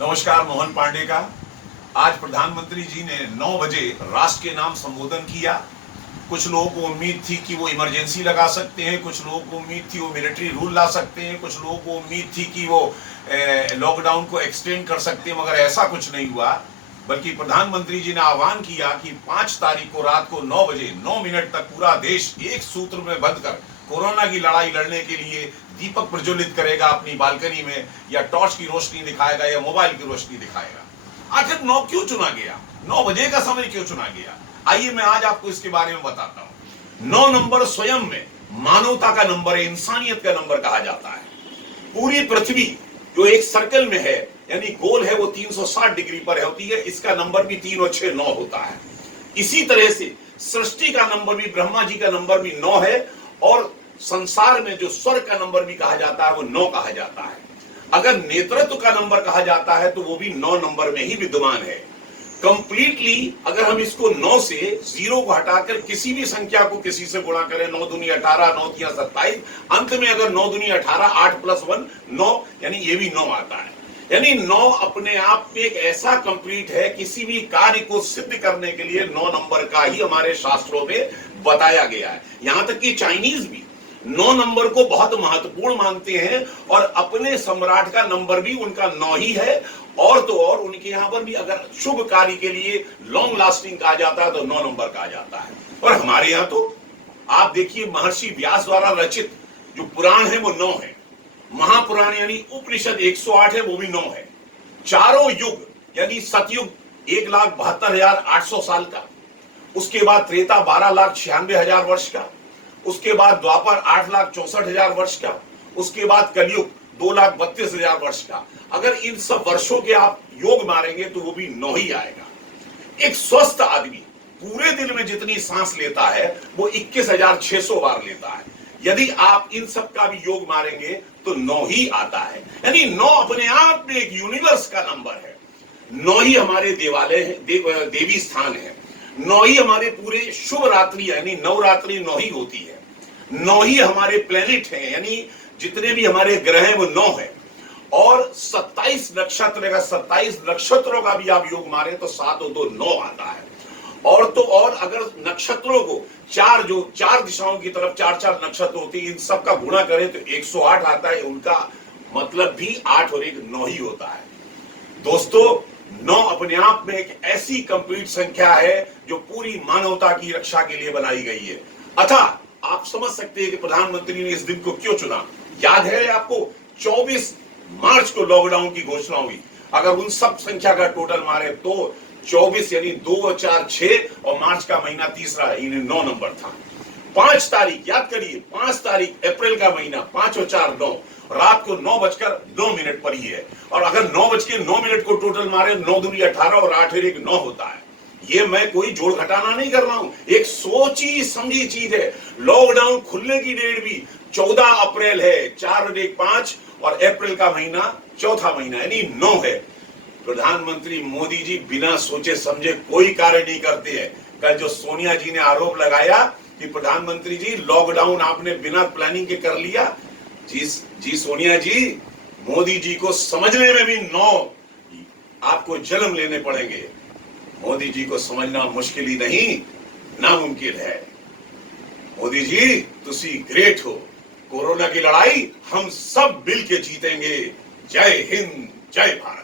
नमस्कार, मोहन पांडे का। आज प्रधानमंत्री जी ने 9 बजे राष्ट्र के नाम संबोधन किया। कुछ लोगों को उम्मीद थी कि वो इमरजेंसी लगा सकते हैं, कुछ लोगों को उम्मीद थी वो मिलिट्री रूल ला सकते हैं, कुछ लोगों को उम्मीद थी कि वो लॉकडाउन को एक्सटेंड कर सकते हैं, मगर ऐसा कुछ नहीं हुआ। बल्कि प्रधानमंत्री जी ने आह्वान किया कि 5 तारीख को रात को 9 बजे 9 मिनट तक पूरा देश एक सूत्र में बंधकर कोरोना की लड़ाई लड़ने के लिए दीपक प्रज्वलित करेगा अपनी बालकनी में, या टॉर्च की रोशनी दिखाएगा, या मोबाइल की रोशनी दिखाएगा। आखिर 9 क्यों चुना गया? 9 बजे का समय क्यों चुना गया? आइए मैं आज आपको इसके बारे में बताता हूं। 9 नंबर स्वयं में मानवता का नंबर है, इंसानियत का नंबर कहा जाता है। पूरी पृथ्वी जो एक सर्कल में है, यानी गोल है, वो 360 डिग्री पर होती है। इसका नंबर भी 3 और 6 9 होता है। इसी तरह से सृष्टि का नंबर भी, ब्रह्मा जी का नंबर भी 9 है, और संसार में जो स्वर्ग का नंबर भी कहा जाता है वो 9 कहा जाता है। अगर नेतृत्व का नंबर कहा जाता है तो वो भी 9 नंबर में ही विद्यमान है। कंप्लीटली अगर हम इसको 9 से 0 को हटाकर किसी भी संख्या को किसी से गुणा करें, 9 दूनी 18, 9 तिया 27, अंत में अगर 9 दूनी 18, 8 प्लस 1 9, यानी ये भी 9 आता है। यानी 9 अपने आप में एक ऐसा कंप्लीट है, किसी भी कार्य को सिद्ध करने के लिए 9 नंबर का ही हमारे शास्त्रों में बताया गया है। यहां तक कि चाइनीज भी 9 नंबर को बहुत महत्वपूर्ण मानते हैं, और अपने सम्राट का नंबर भी उनका 9 ही है। और तो और उनके यहां पर भी अगर शुभ कार्य के लिए लॉन्ग लास्टिंग कहा जाता है तो 9 नंबर कहा जाता है। और हमारे यहां तो आप देखिए, महर्षि व्यास द्वारा रचित जो पुराण है वो 9 है। महापुराण यानी उपनिषद 108 है, वो भी 9 है। चारों युग यानी सतयुग 1,72,800 साल का, उसके बाद त्रेता 12,96,000 वर्ष का, उसके बाद द्वापर 8,64,000 वर्ष का, उसके बाद कलयुग 2,32,000 वर्ष का। अगर इन सब वर्षों के आप योग मारेंगे तो वो भी 9 ही आएगा। एक स्वस्थ आदमी पूरे दिन में जितनी सांस लेता है वो 21,600 बार लेता है। यदि आप इन सब का भी योग मारेंगे तो 9 ही आता है। यानी 9 अपने आप में एक यूनिवर्स का नंबर है। 9 ही हमारे देवालय है, देवी स्थान है। 9 ही हमारे पूरे शुभ रात्रि यानी नवरात्रि 9 ही होती है। 9 ही हमारे प्लेनेट हैं, यानी जितने भी हमारे ग्रह हैं वो 9 है। और 27 नक्षत्र का, 27 नक्षत्रों का भी आप योग मारे तो 7 और 2 9 आता है। और तो और अगर नक्षत्रों को जो 4 दिशाओं की तरफ 4-4 नक्षत्र होते हैं, इन सब का गुणा करें तो 108 आता है। उनका मतलब भी 8 और 1 9 ही होता है। दोस्तों, 9 अपने आप में एक ऐसी कंप्लीट संख्या है जो पूरी मानवता की रक्षा के लिए बनाई गई है। अतः आप समझ सकते हैं कि प्रधानमंत्री ने इस दिन को क्यों चुना। याद है आपको, 24 मार्च को लॉकडाउन की घोषणा हुई। अगर उन सब संख्या का टोटल मारे तो 24 यानी 2 और 4 6, और मार्च का महीना तीसरा, इन्हें 9 नंबर था। 5 तारीख याद करिए, 5 तारीख अप्रैल का महीना, 5 और 4 9, रात को 9:09 पर ही है। और अगर 9:09 को टोटल मारे, 9 दूनी 18 और 8 और 1 9 होता है। ये मैं कोई जोड़ घटाना नहीं कर रहा हूं, एक सोची समझी चीज है। लॉकडाउन खुलने की डेट भी 14 अप्रैल है, 4 और 1 5, और अप्रैल का महीना चौथा महीना यानी 9 है। प्रधानमंत्री मोदी जी बिना सोचे समझे कोई कार्य नहीं करते हैं। कल जो सोनिया जी ने आरोप लगाया कि प्रधानमंत्री जी लॉकडाउन आपने बिना प्लानिंग के कर लिया, जी सोनिया जी, मोदी जी को समझने में भी 9 आपको जन्म लेने पड़ेंगे। मोदी जी को समझना मुश्किल ही नहीं, नामुमकिन है। मोदी जी तुसी ग्रेट हो। कोरोना की लड़ाई हम सब मिल के जीतेंगे। जय हिंद, जय भारत।